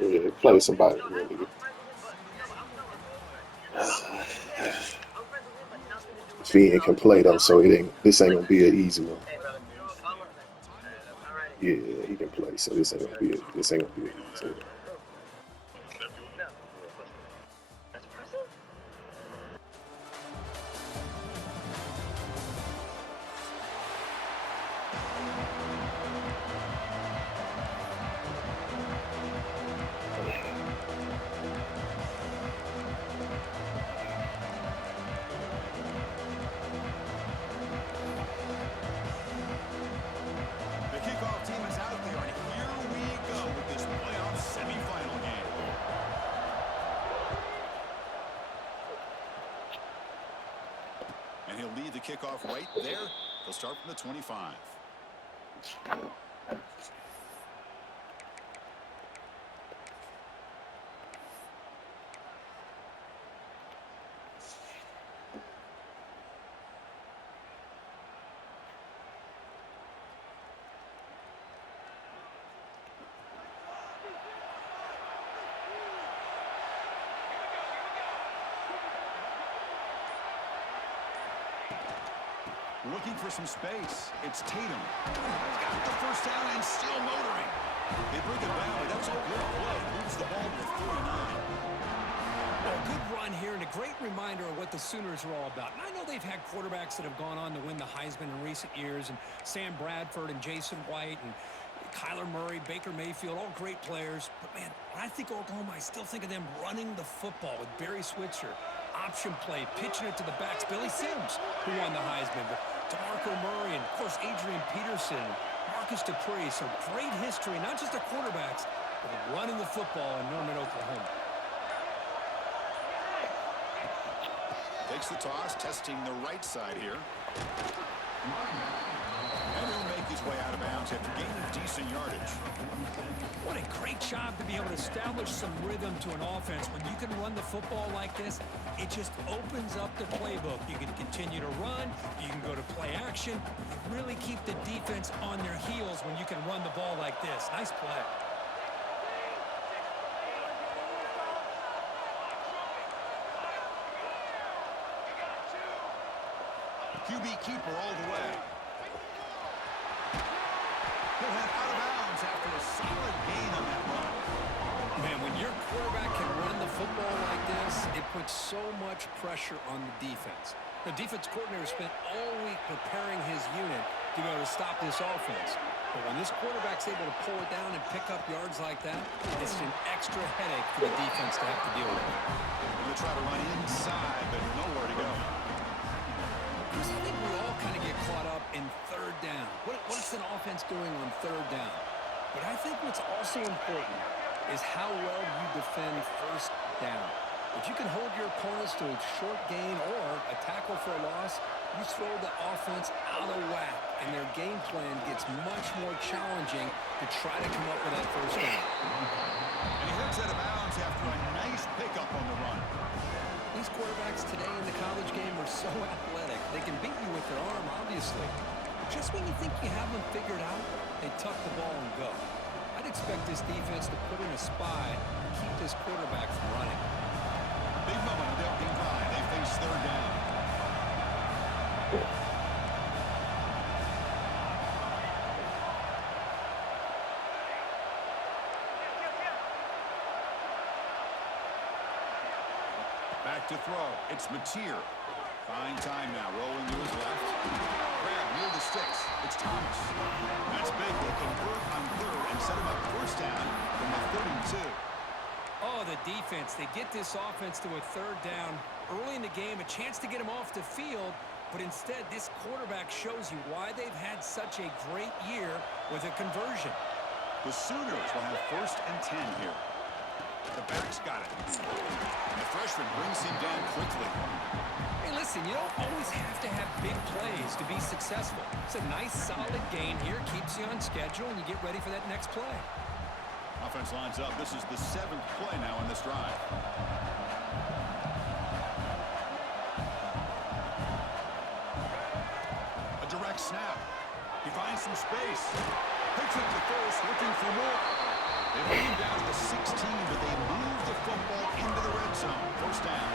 Yeah, play with somebody, man, nigga. Fiend can play though, so it ain't. This ain't gonna be an easy one. Yeah, he can play, so this ain't gonna be. This ain't gonna be an easy one. The kickoff team is out there, and here we go with this playoff semifinal game. And he'll lead the kickoff right there. They'll start from the 25. Looking for some space. It's Tatum. Got the first down and still motoring. They bring it back, but that's a good play. Moves the ball to 49. Well, a good run here and a great reminder of what the Sooners are all about. And I know they've had quarterbacks that have gone on to win the Heisman in recent years, and Sam Bradford and Jason White and Kyler Murray, Baker Mayfield, all great players. But, man, when I think Oklahoma, I still think of them running the football with Barry Switzer. Option play, pitching it to the backs. Billy Sims, who won the Heisman. But DeMarco Murray and, of course, Adrian Peterson, Marcus Dupree. So great history, not just the quarterbacks, but running the football in Norman, Oklahoma. Takes the toss, testing the right side here. And he'll make his way out of bounds after gaining decent yardage. What a great job to be able to establish some rhythm to an offense. When you can run the football like this, it just opens up the playbook. You can continue to run. You can go to play action. You really keep the defense on their heels when you can run the ball like this. Nice play. QB keeper all the way. He'll head out of bounds after a solid gain on that run. Man, when your quarterback can run the football like this, it puts so much pressure on the defense. The defense coordinator spent all week preparing his unit to be able to stop this offense. But when this quarterback's able to pull it down and pick up yards like that, it's an extra headache for the defense to have to deal with. He'll try to run inside, but nowhere to go. Chris, I think we all kind of get caught up in third down. What's an offense doing on third down? But I think what's also important is how well you defend first down. If you can hold your opponents to a short gain or a tackle for a loss, you throw the offense out of whack, and their game plan gets much more challenging to try to come up with that first down. And he hits out of bounds after a nice pickup on the run. These quarterbacks today in the college game are so athletic. They can beat you with their arm, obviously. Just when you think you have them figured out, they tuck the ball and go. I'd expect this defense to put in a spy and keep this quarterback from running. Big moment on the opening drive. They face third down. Back to throw. It's Mateer. Fine time now. Rolling to his left. Grab near the sticks. It's Thomas. That's big. They'll convert on third and set him up first down from the 32. Oh, the defense. They get this offense to a third down early in the game, a chance to get him off the field, but instead this quarterback shows you why they've had such a great year with a conversion. The Sooners will have first and 10 here. The back's got it. The freshman brings him down quickly. Hey, listen, you don't always have to have big plays to be successful. It's a nice, solid gain here, keeps you on schedule, and you get ready for that next play. Offense lines up. This is the 7th play now in this drive. A direct snap. He finds some space. Picks it to first, looking for more. They bring him down to the 16, but they move the football into the red zone. First down.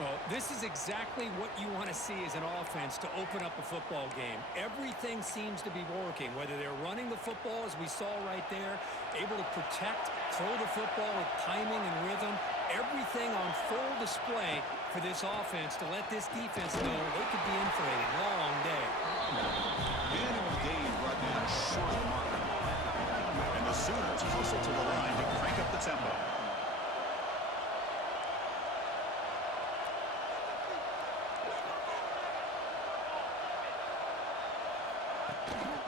Well, this is exactly what you want to see as an offense to open up a football game. Everything seems to be working, whether they're running the football, as we saw right there, able to protect, throw the football with timing and rhythm, everything on full display for this offense to let this defense know they could be in for a long day. Minimal gain brought down short of the marker. And the Sooners hustle to the line to crank up the tempo.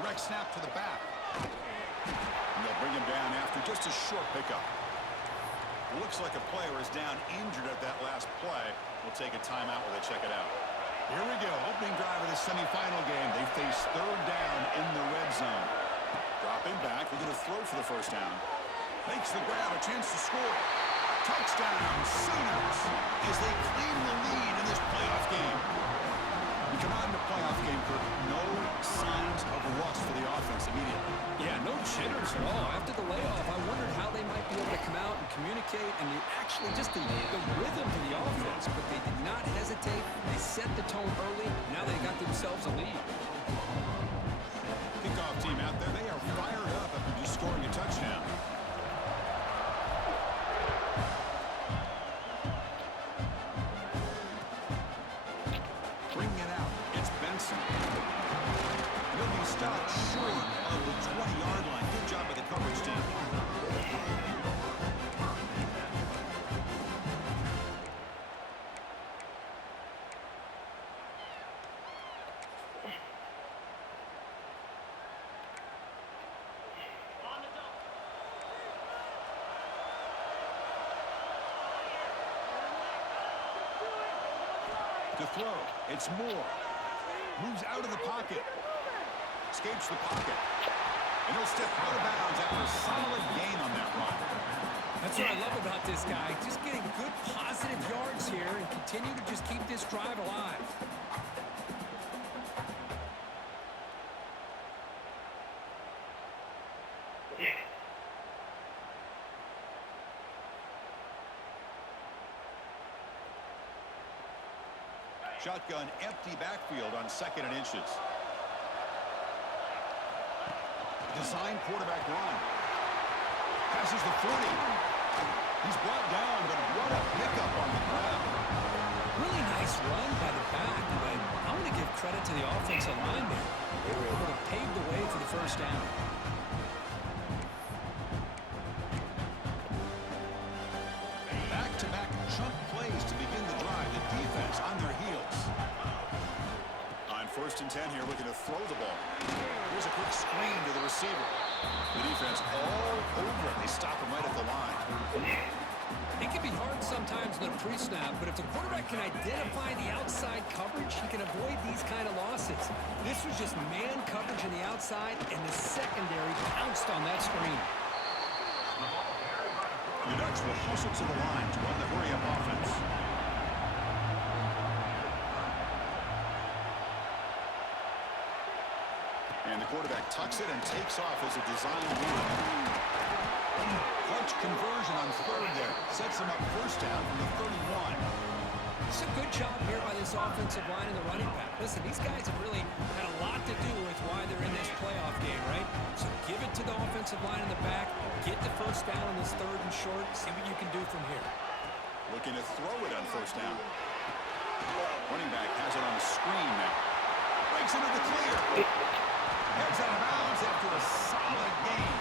Direct snap to the back. And they'll bring him down after just a short pickup. Looks like a player is down injured at that last play. We'll take a timeout while they check it out. Here we go. Opening drive of the semifinal game. They face third down in the red zone. Dropping back. They're going to throw for the first down. Makes the grab. A chance to score. Touchdown, Sooners, as they claim the lead in this playoff game. We come out in the playoff game, Kirk. No signs of rust for the offense immediately. Yeah, no jitters at all. After the layoff, I wondered how they might be able to come out and communicate and actually just the rhythm to the offense. But they did not hesitate. They set the tone early. Now they got themselves a lead. Kickoff team out there. They are fired up after just scoring a touchdown. Bringing it out. It's Benson. He'll be stopped short of the 20-yard line. Good job by the coverage team. To throw, it's Moore. Moves out of the pocket. Escapes the pocket. And he'll step out of bounds after a solid gain on that run. That's what I love about this guy. Just getting good positive yards here and continue to just keep this drive alive. Shotgun, empty backfield on 2nd and inches. Design quarterback run. Passes the 40. He's brought down, but what a pickup on the ground. Really nice run by the back, but I want to give credit to the offensive line there. They were able to pave the way for the first down. Back-to-back chunk plays to begin the drive. The defense on their heels. On 1st and 10 here, looking to throw the ball. Here's a quick screen to the receiver. The defense all over it. They stop him right at the line. It can be hard sometimes in a pre-snap, but if the quarterback can identify the outside coverage, he can avoid these kind of losses. This was just man coverage on the outside, and the secondary pounced on that screen. The Ducks will hustle to the line to run the hurry-up offense. And the quarterback tucks it and takes off as a design move. Clutch conversion on 3rd there. Sets him up first down from the 31. It's a good job here by this offensive line and the running back. Listen, these guys have really had a lot to do with why they're in this playoff game, right? So give it to the offensive line in the back. Get the first down on this 3rd and short. See what you can do from here. Looking to throw it on first down. Running back has it on the screen now. Breaks into the clear. Heads out of bounds after a solid gain.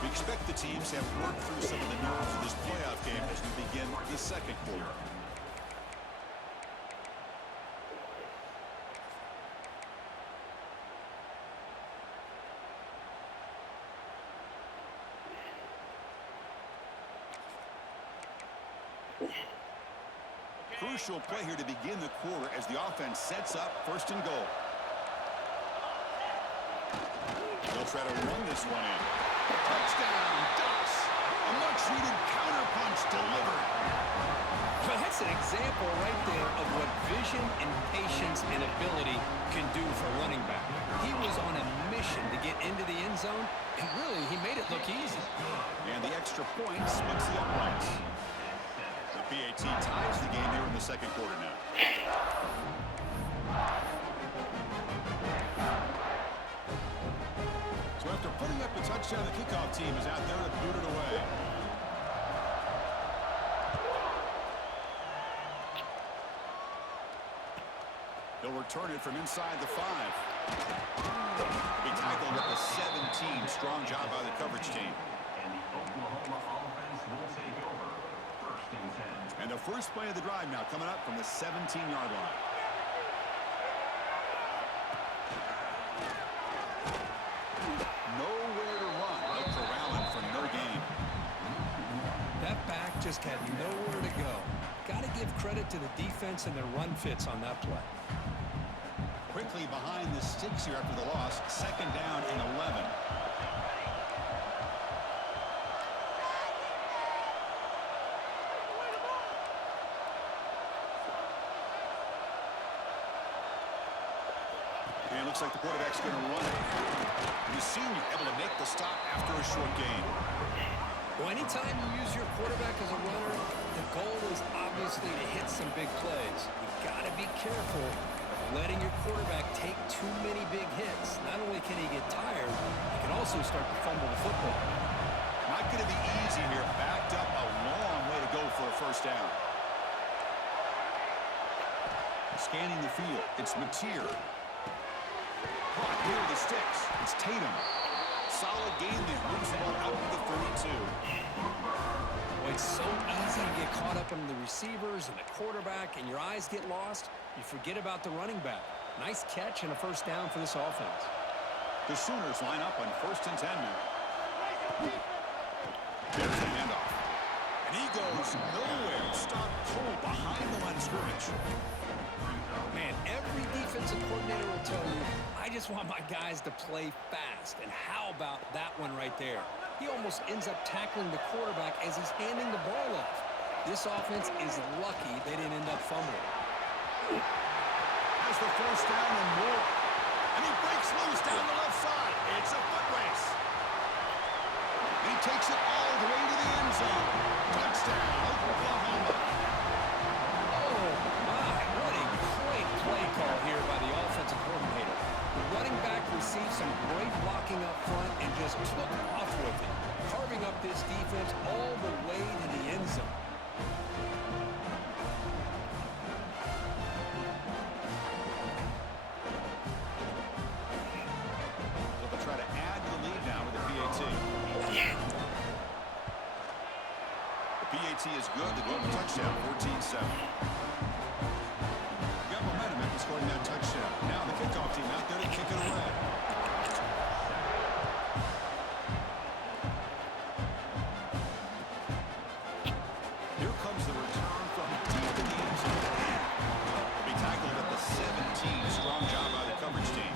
We expect the teams to have worked through some of the nerves of this playoff game as we begin the 2nd quarter. Crucial play here to begin the quarter as the offense sets up 1st and goal. They'll try to run this one in. Touchdown, Ducks. A much-needed counterpunch delivered. Well, that's an example right there of what vision and patience and ability can do for a running back. He was on a mission to get into the end zone, and really, he made it look easy. And the extra point splits the uprights. The PAT ties the game here in the second quarter now. So after putting up the touchdown, the kickoff team is out there to boot it away. They'll return it from inside the 5. He tackled at the 17. Strong job by the coverage team. And the Oklahoma offense will take over. First and 10. And the first play of the drive now coming up from the 17-yard line. Nowhere to run. They'll corral him for no gain. That back just had nowhere to go. Got to give credit to the defense and their run fits on that play. Quickly behind the sticks here after the loss. Second down and 11. And it looks like the quarterback's going to run it. The senior able to make the stop after a short gain. Well, anytime you use your quarterback as a runner, the goal is obviously to hit some big plays. You've got to be careful of letting your quarterback take too many big hits. Not only can he get tired, he can also start to fumble the football. Not going to be easy here. Backed up a long way to go for a first down. Scanning the field. It's Mateer. Caught near the sticks. It's Tatum. Solid game there. Moves the ball out to the 32. Well, it's so easy to get caught up in the receivers and the quarterback, and your eyes get lost. You forget about the running back. Nice catch and a first down for this offense. The Sooners line up on first and 10 now. There's the handoff. And he goes nowhere. Stop cold behind the line of scrimmage. Man, every defensive coordinator will tell you, I just want my guys to play fast. And how about that one right there? He almost ends up tackling the quarterback as he's handing the ball off. This offense is lucky they didn't end up fumbling. Has the first down and more. And he breaks loose down the left side. It's a foot race. And he takes it all the way to the end zone. Touchdown, Oklahoma. Oh, my. What a great play call here by the offensive coordinator. The running back received some great blocking up front and just took off with it, carving up this defense all the way to the end zone. They'll try to add to the lead now with the PAT. The PAT is good. They go up a touchdown, 14-7. Got momentum after scoring that touchdown. Now the kickoff team out there to kick it away. Here comes the return from deep in the end zone. He'll be tackled at the 17. Strong job by the coverage team.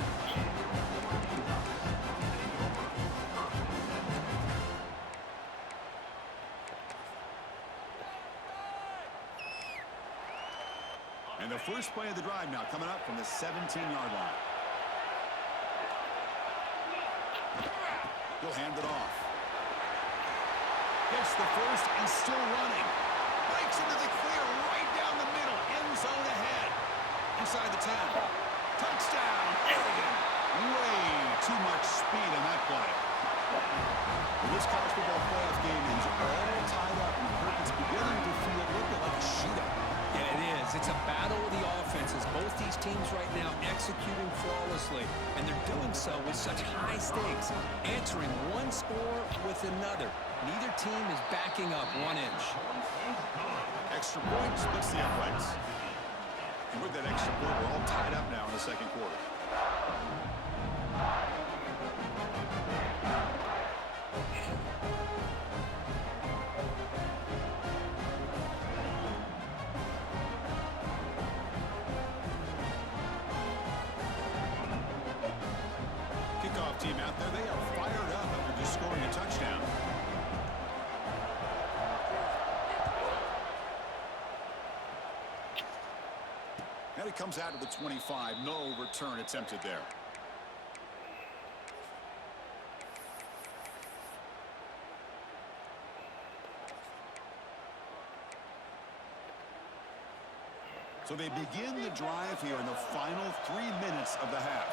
And the first play of the drive now coming up from the 17-yard line. He'll hand it off. Gets the first and still running. Breaks into the clear right down the middle. End zone ahead. Inside the 10. Touchdown, Oregon. Way too much speed on that play. This college football playoff game is all tied up, and it's beginning to feel a little bit like a shootout. Yeah, it is. It's a battle of the offenses. Both these teams right now executing flawlessly, and they're doing so with such high stakes, answering one score with another. Neither team is backing up 1 inch. Extra point splits the uprights. And with that extra point, we're all tied up now in the second quarter. team out there, they are fired up after just scoring a touchdown. And it comes out to the 25. No return attempted there. So they begin the drive here in the final 3 minutes of the half.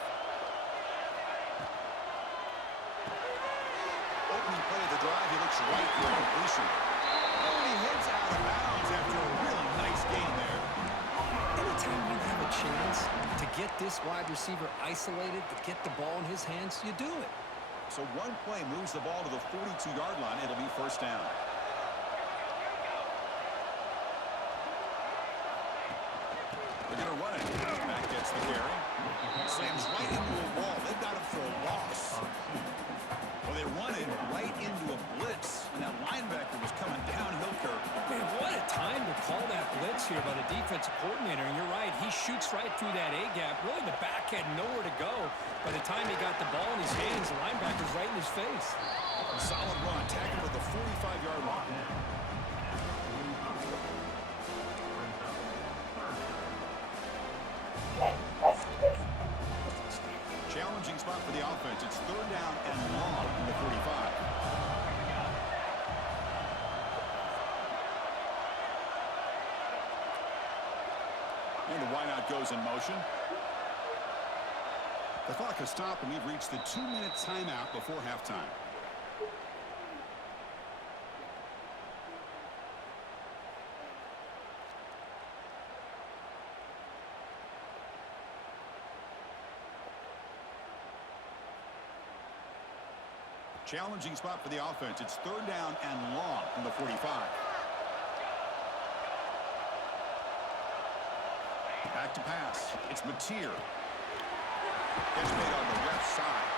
Opening play of the drive, he looks right for a completion. Oh, and he heads out of bounds after a really nice gain there. Anytime you have a chance to get this wide receiver isolated, to get the ball in his hands, you do it. So one play moves the ball to the 42-yard line. It'll be first down. They're going to run it. Back gets the carry. Slams right into a wall. They've got him for a loss. Well, they run it right into a blitz, and that linebacker was coming downhill curve. Man, what a time to call that blitz here by the defensive coordinator. And you're right, he shoots right through that A-gap. Really, the back had nowhere to go. By the time he got the ball in his hands, the linebacker's right in his face. Solid run, tackled at the 45-yard line. Challenging spot for the offense. It's third down and long from the 45. And the wideout goes in motion. The clock has stopped, and we've reached the 2-minute timeout before halftime. Challenging spot for the offense. It's third down and long from the 45. Back to pass. It's Mateer. Gets made on the left side.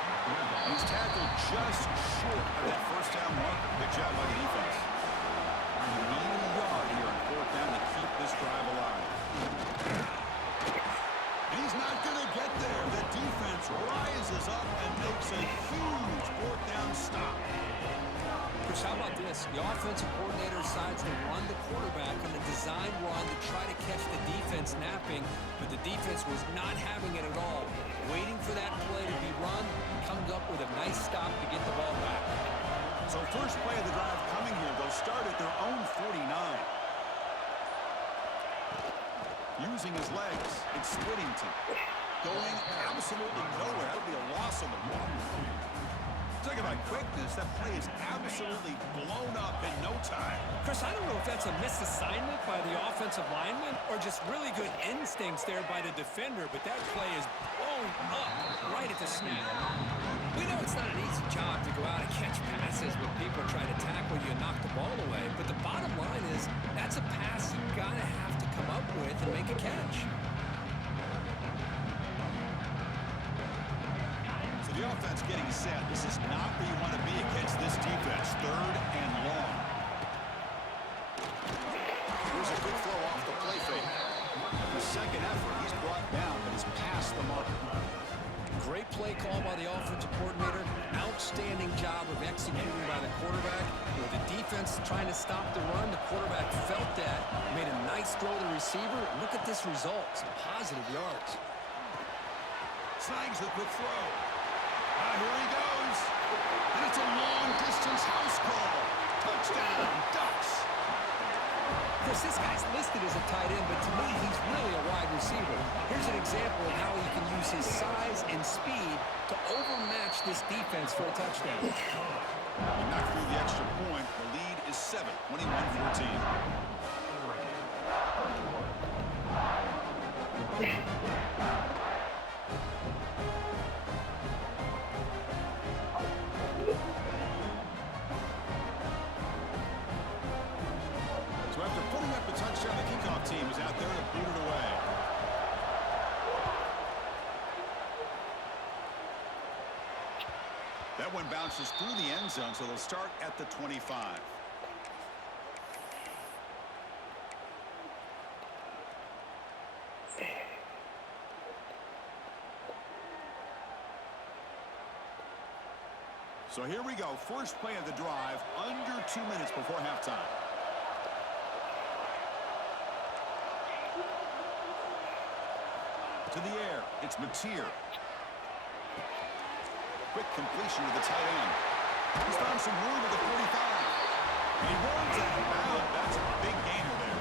He's tackled just short of that first down marker. Good job by the defense. You need a yard here on fourth down to keep this drive alive. And he's not going to get there. The defense rises up and makes a huge fourth down stop. Chris, how about this? The offensive coordinator decides to run the quarterback on a design run to try to catch the defense napping, but the defense was not having it at all. Waiting for that play to be run, comes up with a nice stop to get the ball back. So first play of the drive coming here. They'll start at their own 49. Using his legs, it's Whittington. Going absolutely nowhere. That would be a loss on the ball. Talk about quickness. That play is absolutely blown up in no time. Chris, I don't know if that's a misassignment by the offensive lineman or just really good instincts there by the defender, but that play is blown up right at the snap. We know it's not an easy job to go out and catch passes when people are trying to tackle you and knock the ball away, but the bottom line is that's a pass you gotta have to come up with and make a catch. So the offense getting set. This is not where you want to be against this defense. Third and long. Here's a good throw off the play fake. The second effort, he's brought down, but he's past the marker. Great play call by the offensive coordinator. Outstanding job of executing by the quarterback. With the defense trying to stop the run, the quarterback felt that, made a nice throw to the receiver. Look at this result. Some positive yards. Slangs the quick throw. Here he goes. And it's a long-distance house call. Touchdown, Ducks. Chris, this guy's listed as a tight end, but to me, he's really a wide receiver. Here's an example of how he can use his size and speed to overmatch this defense for a touchdown. He knocked through the extra point. The lead is 7, 21-14. So after putting up a touchdown, the kickoff team is out there to boot it away. That one bounces through the end zone, so they'll start at the 25. So here we go. First play of the drive, under 2 minutes before halftime. To the air, it's Mateer. Quick completion to the tight end. He's found some room at the 45. And he runs out of bounds. That's a big gainer there.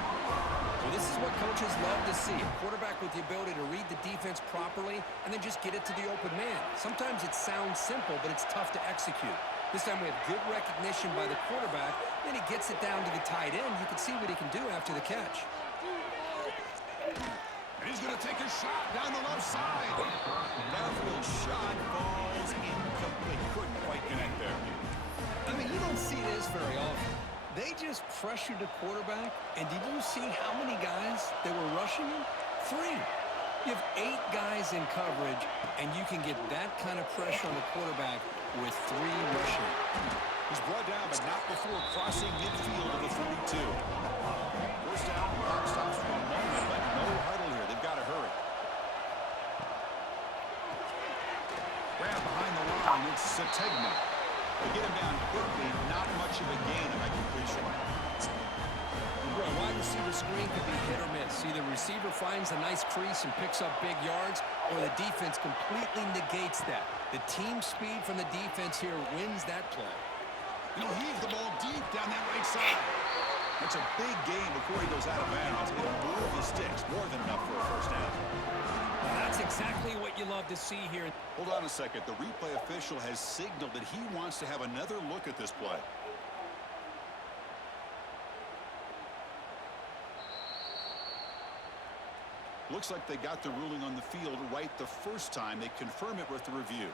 Well, this is what coaches love to see. A quarterback with the ability to read the defense properly and then just get it to the open man. Sometimes it sounds simple, but it's tough to execute. This time we have good recognition by the quarterback. Then he gets it down to the tight end. You can see what he can do after the catch. And he's going to take a shot down the left side. Downfield shot falls incomplete. Couldn't quite connect there. I mean, you don't see this very often. They just pressured the quarterback, and did you see how many guys they were rushing him? 3. You have 8 guys in coverage, and you can get that kind of pressure on the quarterback with 3 rushing. He's brought down, but not before crossing midfield of the 42. First down, the clock stops for a moment, but no huddle here. They've got to hurry. Grab behind the line, it's Sategna. They get him down quickly, not much of a gain on that completion. Well, a wide receiver screen can be hit or miss. Either receiver finds a nice crease and picks up big yards, or the defense completely negates that. The team speed from the defense here wins that play. He'll heave the ball deep down that right side. That's a big gain before he goes out of bounds. It'll move the sticks, more than enough for a first down. Well, that's exactly what you love to see here. Hold on a second. The replay official has signaled that he wants to have another look at this play. Looks like they got the ruling on the field right the first time. They confirm it with the review.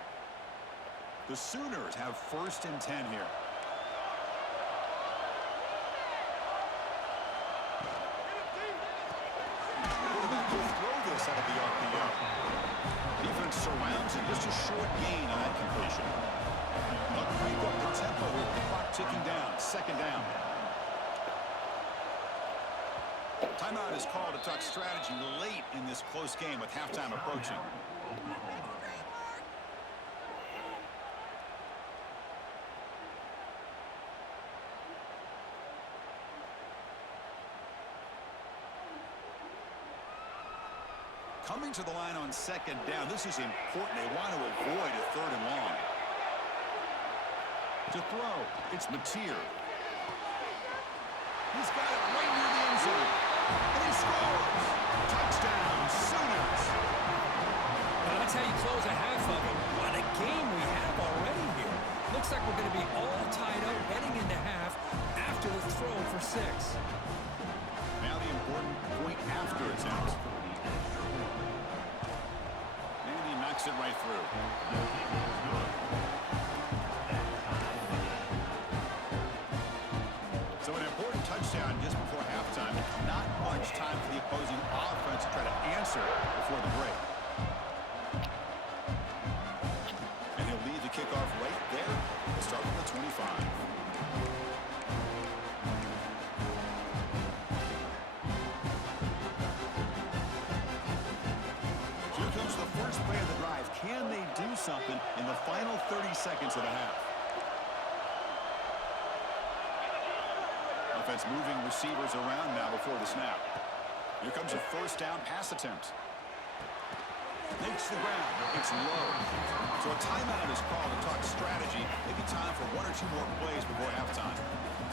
The Sooners have 1st and 10 here. Quarterback will throw this out of the RPO. Defense surrounds him. Just a short gain on that completion. They'll crank up the tempo with the clock ticking down. 2nd down. Timeout is called to talk strategy late in this close game with halftime approaching. Coming to the line on 2nd down. This is important. They want to avoid a 3rd and long. To throw, it's Mateer. He's got it right near the end zone. And he scores. Touchdown, Sooners. Well, that's how you close a half of it. What a game we have already here. Looks like we're going to be all tied up heading into half after the throw for 6. Now the important point after it's out. And he knocks it right through. So an important touchdown just before halftime. Not much time for the opposing offense to try to answer before the break. And he'll leave the kickoff right there. We'll start from the 25. Here comes the first play of the drive. Can they do something in the final 30 seconds of the half? Offense moving receivers around now before the snap. Here comes a 1st down pass attempt. Makes the ground. It's low. So a timeout is called to talk strategy. Maybe time for 1 or 2 more plays before halftime.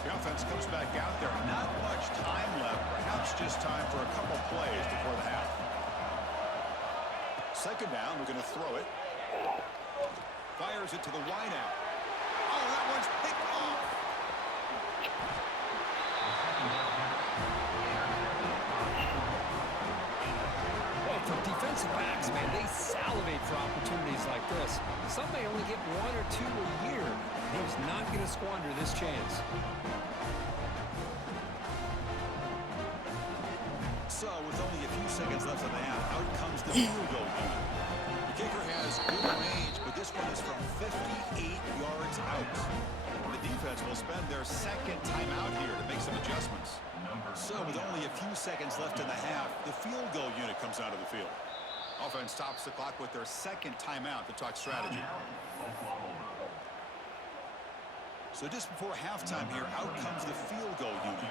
The offense comes back out there. Not much time left. Perhaps just time for a couple plays before the half. 2nd down. We're going to throw it. Fires it to the wideout. Oh, that one's picked off. Well, for defensive backs, man, they salivate for opportunities like this. Some may only get 1 or 2 a year. He's not going to squander this chance. So, with only a few seconds left in the half, out comes the field goal unit. The kicker has good range, but this one is from 58 yards out. The defense will spend their 2nd timeout here to make some adjustments. So, with only a few seconds left in the half, the field goal unit comes out of the field. Offense stops the clock with their 2nd timeout to talk strategy. So just before halftime here, out comes the field goal unit.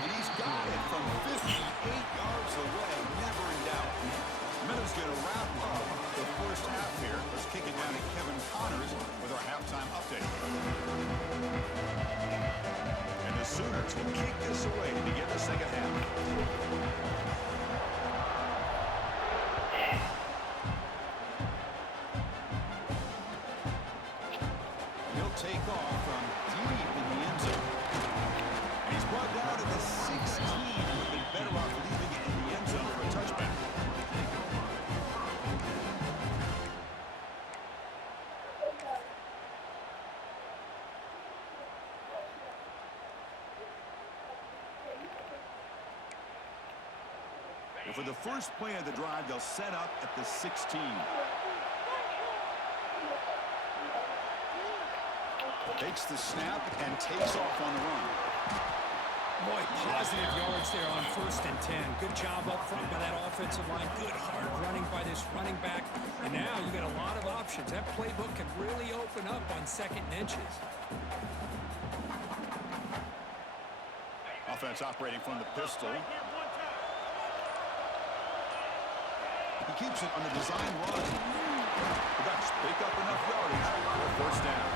And he's got it from 58 yards away, never in doubt. Minutes going to wrap up the first half here. Let's kick it down to Kevin Connors with our halftime update. And the Sooners will kick this away to begin the second half. He'll take off from deep in the end zone. And he's brought down to the 16. Would have been better off leaving it in the end zone for a touchback. And for the first play of the drive, they'll set up at the 16. Takes the snap and takes off on the run. Boy, positive yards there on 1st and 10. Good job up front by that offensive line. Good hard running by this running back. And now you got a lot of options. That playbook can really open up on 2nd and inches. Offense operating from the pistol. He keeps it on the design run. The Ducks pick up enough yardage for a first down.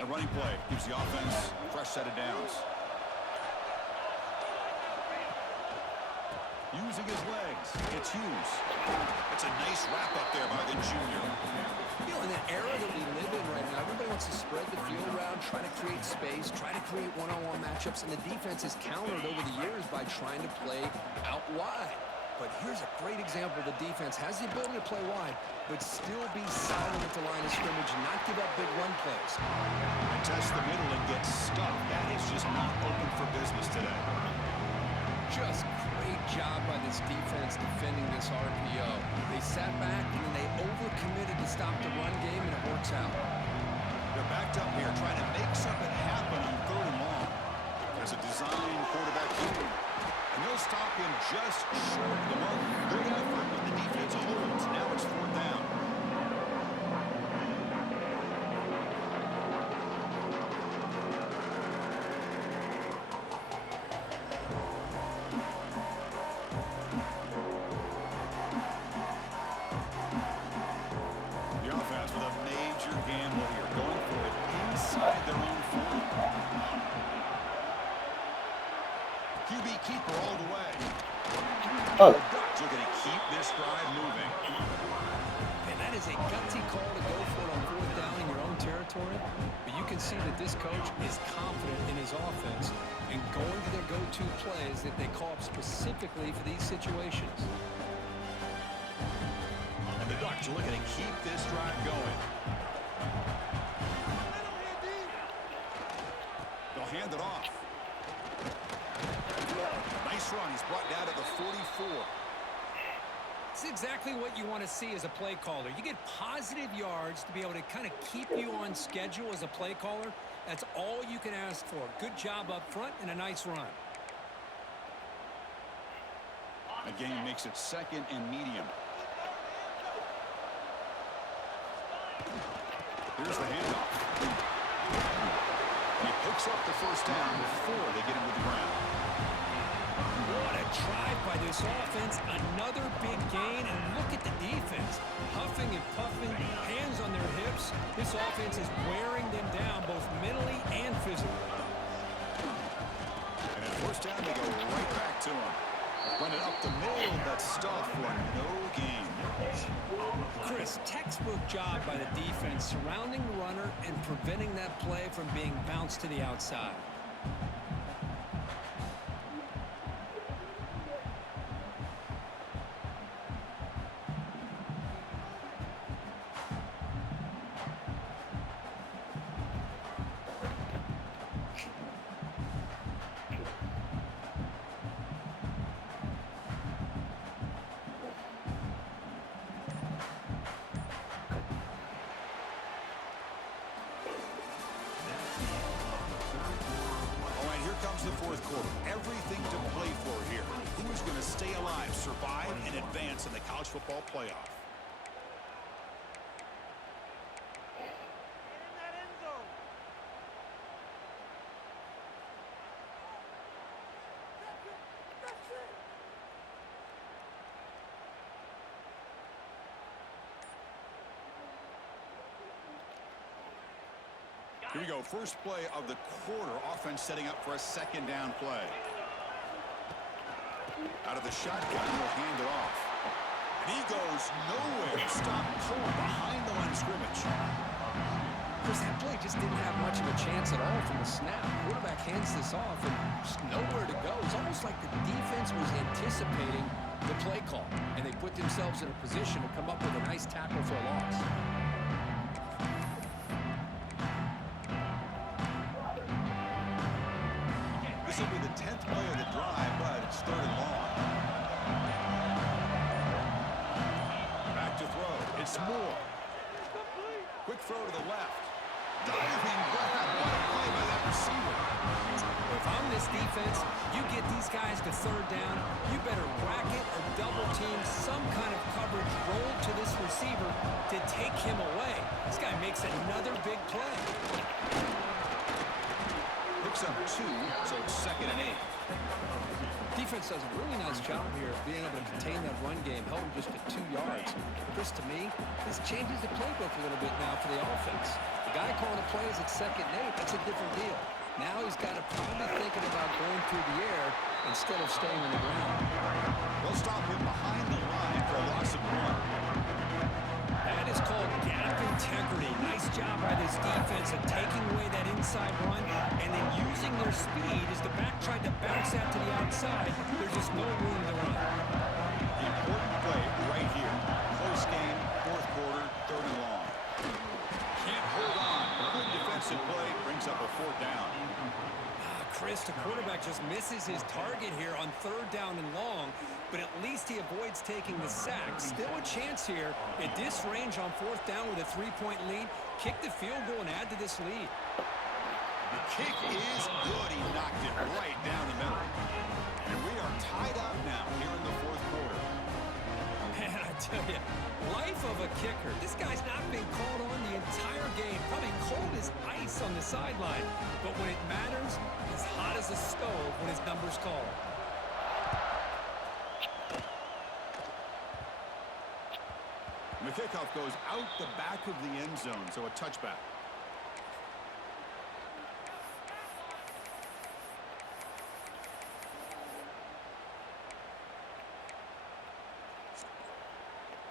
A running play gives the offense a fresh set of downs. Using his legs, it's Hughes. It's a nice wrap-up there by the junior. You know, in the era that we live in right now, everybody wants to spread the field around, try to create space, try to create one-on-one matchups, and the defense has countered over the years by trying to play out wide. But here's a great example. The defense has the ability to play wide, but still be solid at the line of scrimmage and not give up big run plays. And test the middle and get stuffed. That is just not open for business today. Just great job by this defense defending this RPO. They sat back and then they overcommitted to stop the run game, and it works out. They're backed up here trying to make something happen on 3rd and long. There's a design quarterback keeper. And they'll stop him just short of the mark. Good effort, but the defense holds. Now it's 4th down. The offense with a major gamble here, going for it inside their own 40. QB keeper all the way. Oh. The Ducks are going to keep this drive moving. And that is a gutsy call to go for it on 4th down in your own territory. But you can see that this coach is confident in his offense and going to their go-to plays that they call up specifically for these situations. And the Ducks are looking to keep this drive going. They'll hand it off. Nice run. He's brought down to the 44. It's exactly what you want to see as a play caller. You get positive yards to be able to kind of keep you on schedule as a play caller. That's all you can ask for. Good job up front and a nice run. Again, makes it 2nd and medium. Here's the handoff. He picks up the first down before they get him to the ground. What a drive by this offense. Another big gain, and look at the defense. Huffing and puffing, hands on their hips. This offense is wearing them down both mentally and physically. And at first down, they go right back to him. Running up the middle, that stuff for no gain. Chris, textbook job by the defense surrounding the runner and preventing that play from being bounced to the outside. quarter. Everything to play for here. Who is going to stay alive, survive, and advance in the college football playoff? Here we go. First play of the quarter. Offense setting up for a second down play. Out of the shotgun, he'll hand it off. And he goes nowhere. Stopped cold behind the line of scrimmage. Chris, that play just didn't have much of a chance at all from the snap. Quarterback hands this off and just nowhere to go. It's almost like the defense was anticipating the play call, and they put themselves in a position to come up with a nice tackle for a loss. This will be the 10th play of the drive, but it's third and long. Back to throw. It's Moore. Quick throw to the left. Diving grab. What a play by that receiver. If I'm this defense, you get these guys to third down, you better bracket or double team some kind of coverage roll to this receiver to take him away. This guy makes another big play. Picks up 2, so it's 2nd and 8. Defense does a really nice job here of being able to contain that run game, held him just at 2 yards. Chris, to me, this changes the playbook a little bit now for the offense. The guy calling the plays at 2nd and 8, that's a different deal. Now he's got to probably thinking about going through the air instead of staying on the ground. They'll stop him behind the line for a loss of 1. That is called gap integrity. Nice job by this defense of taking away that inside run and then using their speed as the back tried to bounce that to the outside. There's just no room to run. The important play right here. Close game, 4th quarter, 3rd and long. Can't hold on. Good defensive play brings up a 4th down. Chris, the quarterback just misses his target here on 3rd down and long, but at least he avoids taking the sack. Still a chance here at this range on 4th down with a 3-point lead. Kick the field goal and add to this lead. The kick is good. He knocked it right down the middle. And we are tied up now here in the 4th quarter. Man, I tell you, life of a kicker. This guy's not been called on the entire game. Probably cold as ice on the sideline. But when it matters, he's hot as a stove when his number's called. And the kickoff goes out the back of the end zone, so a touchback.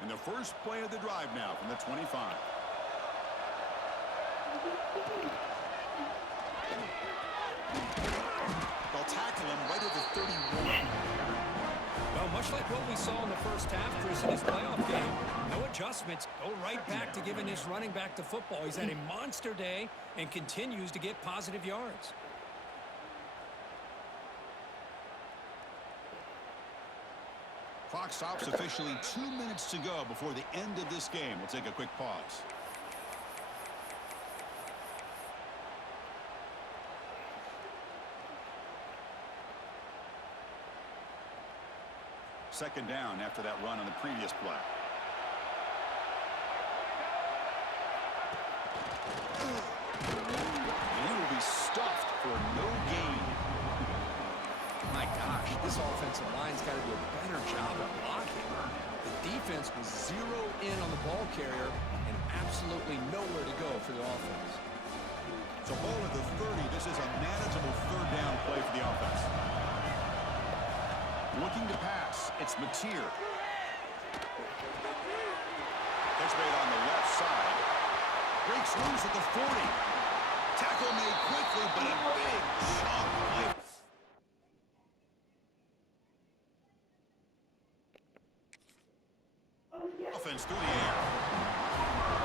And the first play of the drive now from the 25. They'll tackle him right at the 31. Well, much like what we saw in the first half, Chris, in this playoff game, no adjustments. Go right back to giving this running back the football. He's had a monster day and continues to get positive yards. Clock stops officially 2 minutes to go before the end of this game. We'll take a quick pause. Second down after that run on the previous play. And he will be stuffed for no gain. My gosh, this offensive line's got to do a better job of blocking. The defense was zeroed in on the ball carrier and absolutely nowhere to go for the offense. So ball at the 30. This is a manageable 3rd down play for the offense. Looking to pass. It's Mateer. Catch made on the left side. Breaks loose at the 40. Tackle made quickly, but a big chunk play. Offense through the air.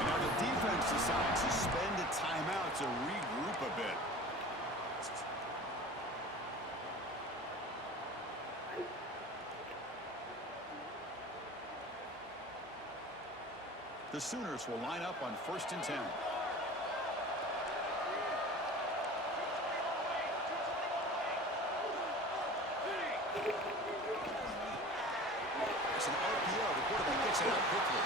And now the defense decides to spend a timeout to regroup a bit. The Sooners will line up on 1st and 10. It's an RPO. The quarterback gets it out quickly.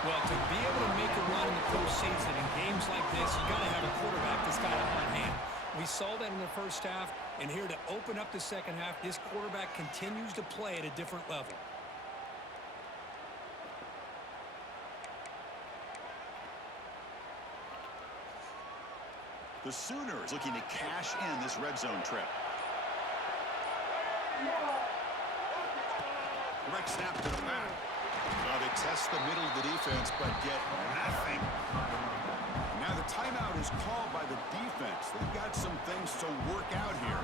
Well, to be able to make a run in the postseason in games like this, you got to have a quarterback that's got a hot hand. We saw that in the first half, and here to open up the second half, this quarterback continues to play at a different level. The Sooners looking to cash in this red zone trip. Direct snap to the back. Well, they test the middle of the defense, but get nothing. Now the timeout is called by the defense. They've got some things to work out here.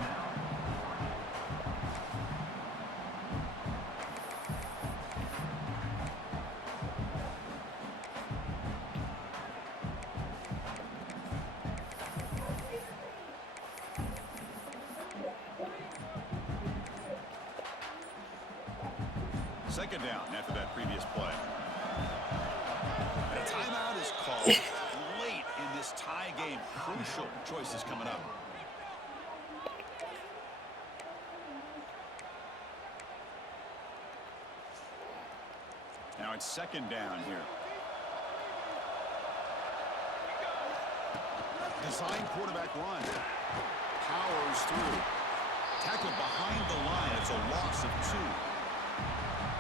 Second down after that previous play. And a timeout is called late in this tie game. Crucial choices coming up. Now it's second down here. Design quarterback run. Powers through. Tackled behind the line. It's a loss of 2.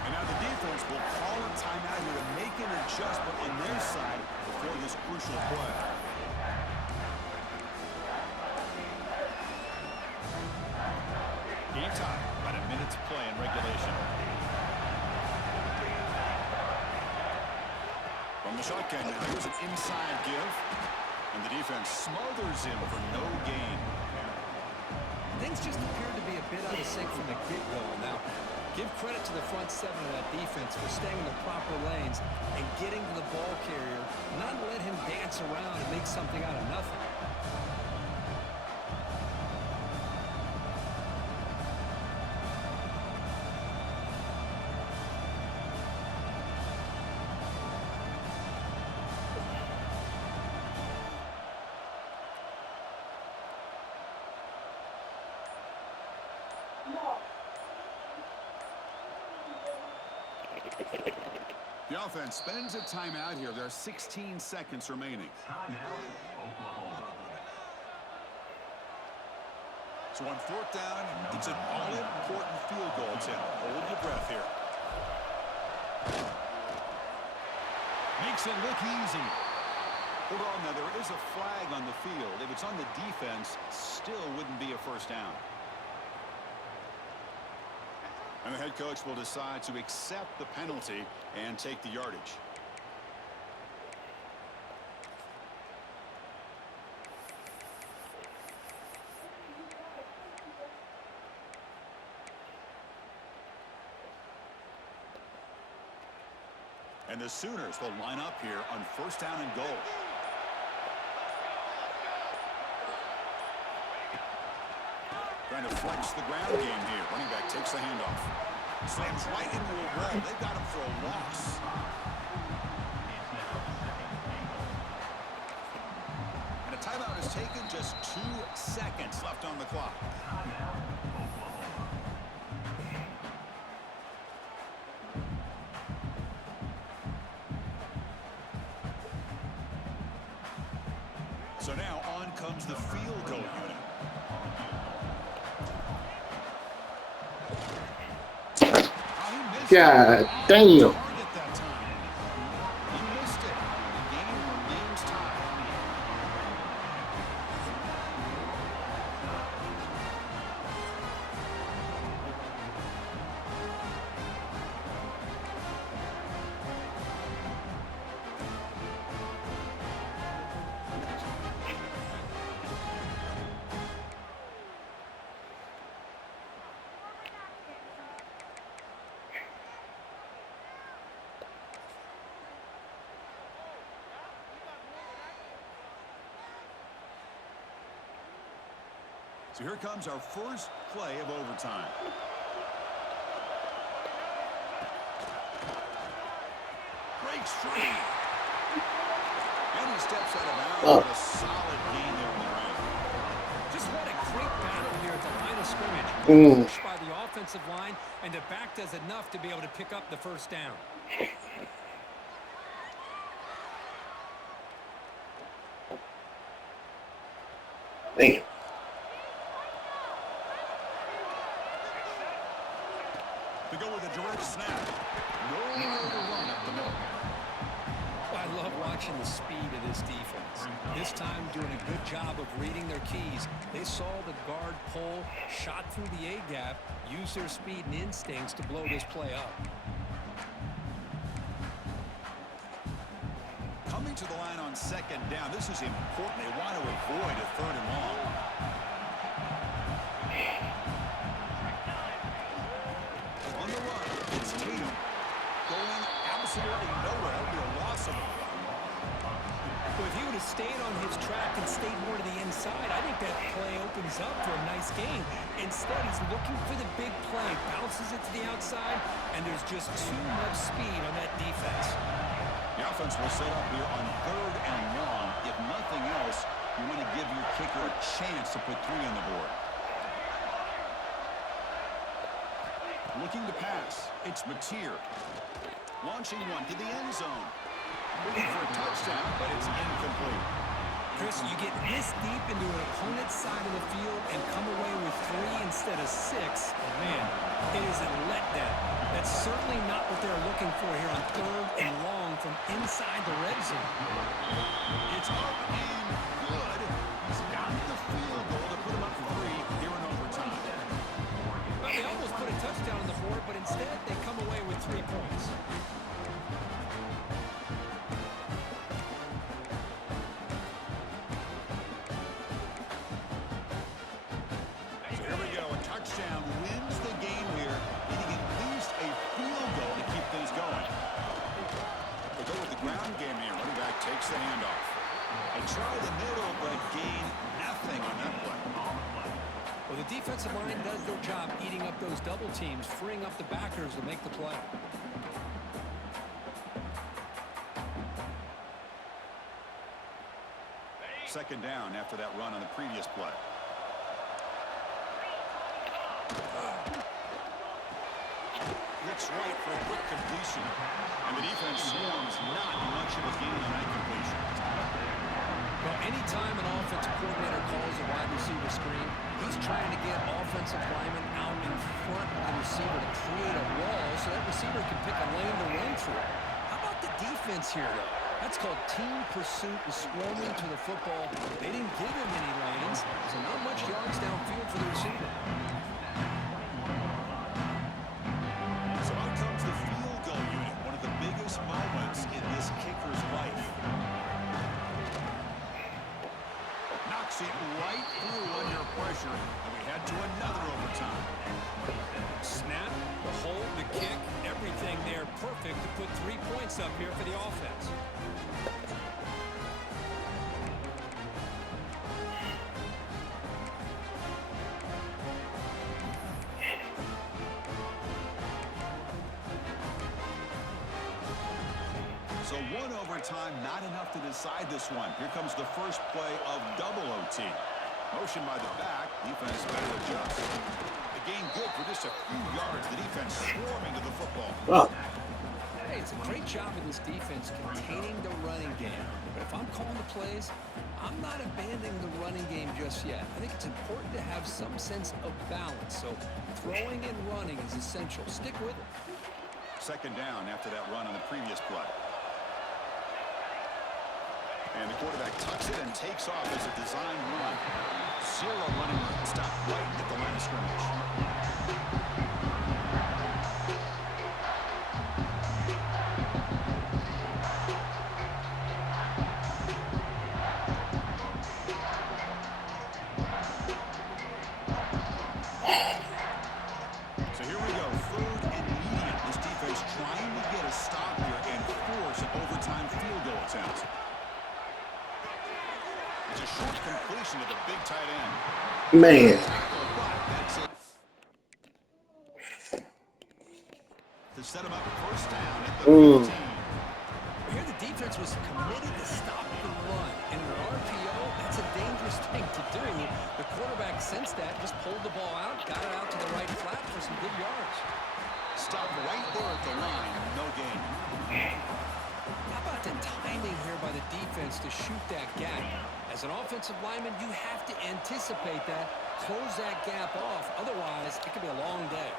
And now the defense will call a timeout here to make an adjustment on their side before this crucial play. Game time. About a minute to play in regulation. From the shotgun now, here's an inside give. And the defense smothers him for no gain. Things just appeared to be a bit out of sync from the get-go. Now, give credit to the front seven of that defense for staying in the proper lanes and getting to the ball carrier, not let him dance around and make something out of nothing. The offense spends a timeout here. There are 16 seconds remaining. So on fourth down, it's an all-important field goal attempt. Hold your breath here. Makes it look easy. Hold on now, there is a flag on the field. If it's on the defense, still wouldn't be a first down. And the head coach will decide to accept the penalty and take the yardage. And the Sooners will line up here on first down and goal. Trying to flex the ground game here. Running back takes the handoff. Slams right into a wall. They've got him for a loss. And a timeout is taken. Just 2 seconds left on the clock. So now on comes the field goal unit. God damn. So here comes our first play of overtime. Breaks free. And he steps out of bounds with a solid gain there in the round. Just what a great battle here at the line of scrimmage. Pushed by the offensive and the back does enough to be able to pick up the first down. Damn. To go with a direct snap. No way to run up the middle. I love watching the speed of this defense. This time doing a good job of reading their keys. They saw the guard pull, shot through the A-gap, used their speed and instincts to blow this play up. Coming to the line on second down. This is important. They want to avoid a third and long. On the run, it's Tatum. Going absolutely nowhere. That would be a loss of him. Well, if he would have stayed on his track and stayed more to the inside, I think that play opens up for a nice game. Instead, he's looking for the big play, bounces it to the outside, and there's just too much speed on that defense. The offense will set up here on third and long. If nothing else, you want to give your kicker a chance to put 3 on the board. Looking to pass. It's Mateer. Launching one to the end zone. Looking for a touchdown, but it's incomplete. Chris, you get this deep into an opponent's side of the field and come away with 3 instead of 6. And man, it is a letdown. That's certainly not what they're looking for here on third and long from inside the red zone. It's up and good. He's got the field goal to put him up 3 here in overtime. Well, they almost put a touchdown on the board, but instead they come away with 3 points. So here we go. A touchdown wins the game here, needing at least a field goal to keep things going. They go with the ground game here. Running back takes the handoff. They try the middle, but gain nothing on that play. Well, the defensive line does their job eating up those double teams, freeing up the backers to make the play. Second down after that run on the previous play. Looks right for a quick completion. And the defense swarms not much of a gain on that completion. Well, anytime an offensive coordinator calls a wide receiver screen, he's trying to get offensive linemen out in front of the receiver to create a wall so that receiver can pick a lane to run through. How about the defense here, though? That's called team pursuit and swarming to the football. They didn't give him any lanes, so not much yards downfield for the receiver. So out comes the field goal unit, one of the biggest moments in this kicker's life. Knocks it right through under pressure, and we head to another overtime. Snap, the hold, the kick, everything there perfect to put 3 points up here for the offense. So one overtime, not enough to decide this one. Here comes the first play of double OT. Motion by the back, defense better adjust. The gain good for just a few yards. The defense swarming to the football. Oh, Hey, it's a great job of this defense containing the running game. But if I'm calling the plays, I'm not abandoning the running game just yet. I think it's important to have some sense of balance. So throwing and running is essential. Stick with it. Second down after that run on the previous play. And the quarterback tucks it and takes off as a design run. 0 running room. Stop right at the line of scrimmage. So here we go. Third and medium. This defense trying to get a stop here and force an overtime field goal attempt. It's a short completion to the big tight end. man. But that's it. To set him up first down at the 15. Here the defense was committed to stop the run. And in an RPO, that's a dangerous thing to do. The quarterback sensed that, just pulled the ball out, got it out to the right flat for some good yards. Stop right there at the line. No gain. How about the timing here by the defense to shoot that gap? As an offensive lineman, you have to anticipate that, close that gap off. Otherwise, it could be a long day.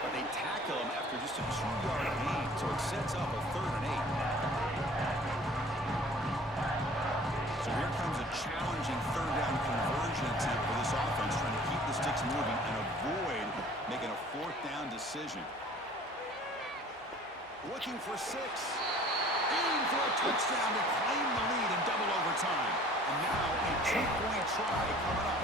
But they tackle him after just a 2-yard gain, so it sets up a 3rd and 8. So here comes a challenging 3rd down conversion attempt for this offense, trying to keep the sticks moving and avoid making a 4th down decision. Looking for 6. Aiming for a touchdown to claim the lead in double overtime. And now a 2-point try coming up.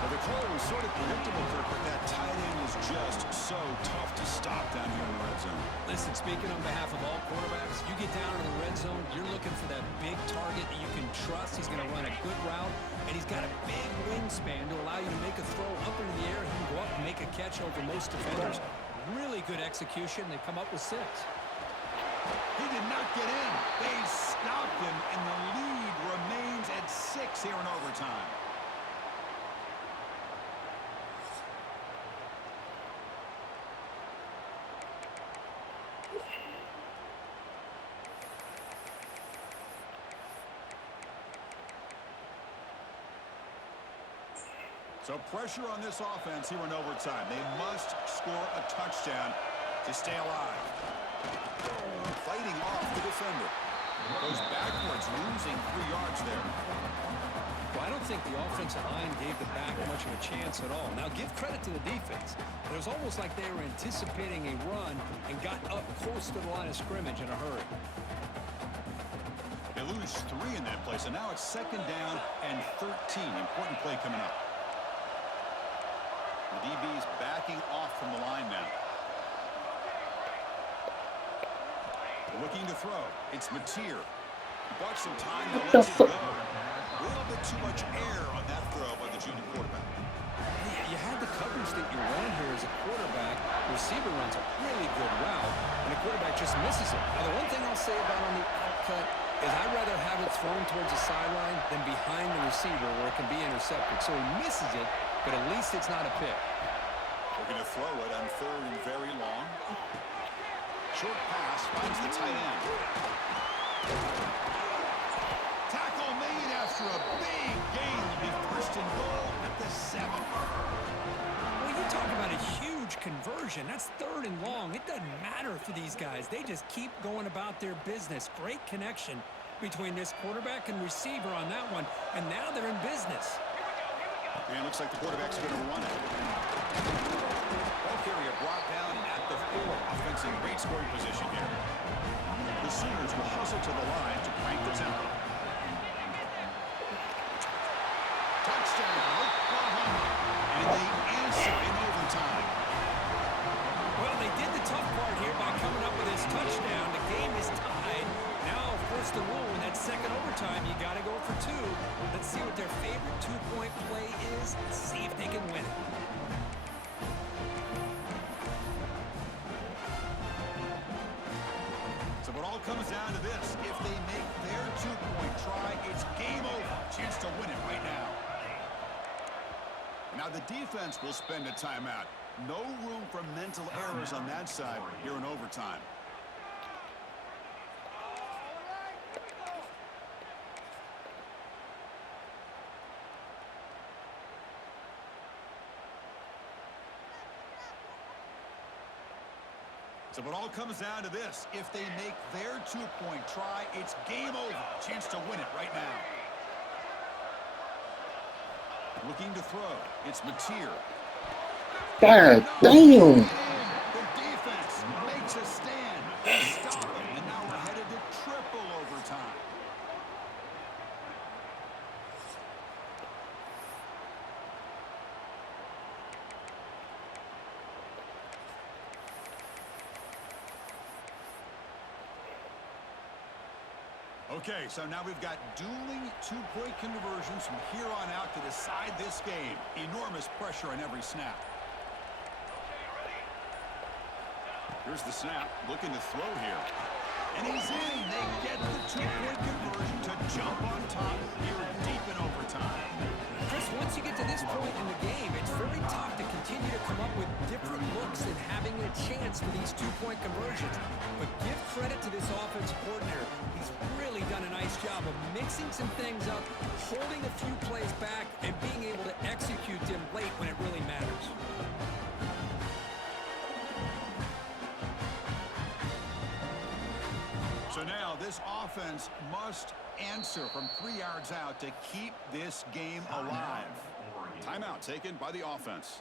Well, the call was sort of predictable, Kirk, but that tight end was just so tough to stop down here in the red zone. Listen, speaking on behalf of all quarterbacks, you get down in the red zone, you're looking for that big target that you can trust. He's going to run a good route, and he's got a big wingspan to allow you to make a throw up into the air. He can go up and make a catch over most defenders. Really good execution. They come up with 6. He did not get in. They stopped him, and the lead remains at 6 here in overtime. So pressure on this offense here in overtime. They must score a touchdown to stay alive. Fighting off the defender. Goes backwards, losing 3 yards there. Well, I don't think the offensive line gave the back much of a chance at all. Now, give credit to the defense. It was almost like they were anticipating a run and got up close to the line of scrimmage in a hurry. They lose 3 in that play, so now it's 2nd down and 13. Important play coming up. The DB's backing off from the line now. Looking to throw. It's Mateer. He bought some time to let it go. A little bit too much air on that throw by the junior quarterback. You had the coverage that you want here as a quarterback. The receiver runs a really good route, and the quarterback just misses it. Now, the one thing I'll say about on the outcut is I'd rather have it thrown towards the sideline than behind the receiver where it can be intercepted. So he misses it, but at least it's not a pick. Looking to throw it on 3rd and very long. Short pass finds the tight end. Tackle made after a big gain. Will be 1st and goal at the 7. Well, you talk about a huge conversion. That's 3rd and long. It doesn't matter for these guys. They just keep going about their business. Great connection between this quarterback and receiver on that one, and now they're in business. And looks like the quarterback's going to run it. Ball carrier brought down at the 4. Offense in great scoring position here. The Sooners will hustle to the line to crank the tempo. Touchdown, Oklahoma. And they answer in overtime. Well, they did the tough part here by coming up with this touchdown. The game is tied. Now, of course, the rule in that 2nd overtime, you got to go for 2. Let's see what their favorite 2-point play is and see if they can win it. So it all comes down to this. If they make their 2-point try, it's game over. Chance to win it right now. Now the defense will spend a timeout. No room for mental errors on that side here in overtime. So it all comes down to this. If they make their 2-point try, it's game over. Chance to win it right now. Looking to throw. It's Mateer. God damn. The defense makes a stand. They stop him, and now we're headed to triple overtime. Okay, so now we've got dueling 2-point conversions from here on out to decide this game. Enormous pressure on every snap. Here's the snap, looking to throw here. And he's in. They get the 2-point conversion to jump on top here deep in overtime. Chris, once you get to this point in the game, it's very tough to job of mixing some things up, holding a few plays back, and being able to execute them late when it really matters. So now this offense must answer from 3 yards out to keep this game alive. Timeout taken by the offense.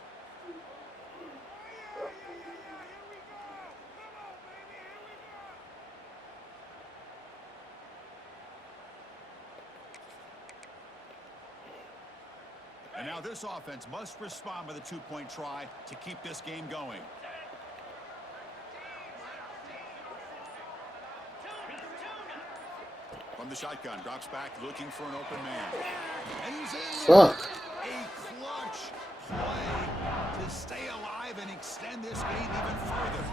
And now this offense must respond with a 2-point try to keep this game going. From the shotgun, drops back looking for an open man. And he's in there. Fuck. A clutch play to stay alive and extend this game even further.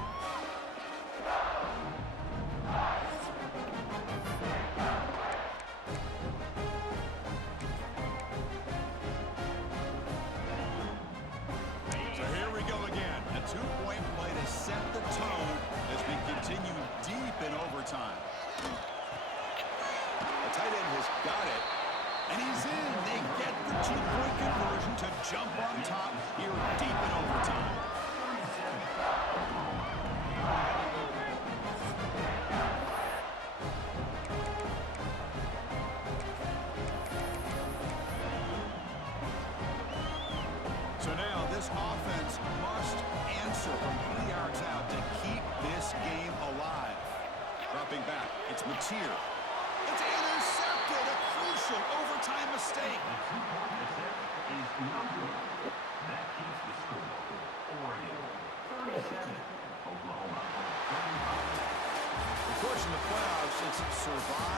So here we go again. A 2-point play to set the tone as we continue deep in overtime. The tight end has got it, and he's in. They get the 2-point conversion to jump on top here deep in overtime. So now this offense must answer from 3 yards out to keep this game alive. Dropping back, it's Mateer. It's intercepted, a crucial overtime mistake. Is no good. That keeps the score. Oregon 37, Oklahoma 35. Of course, in the playoffs, it's survive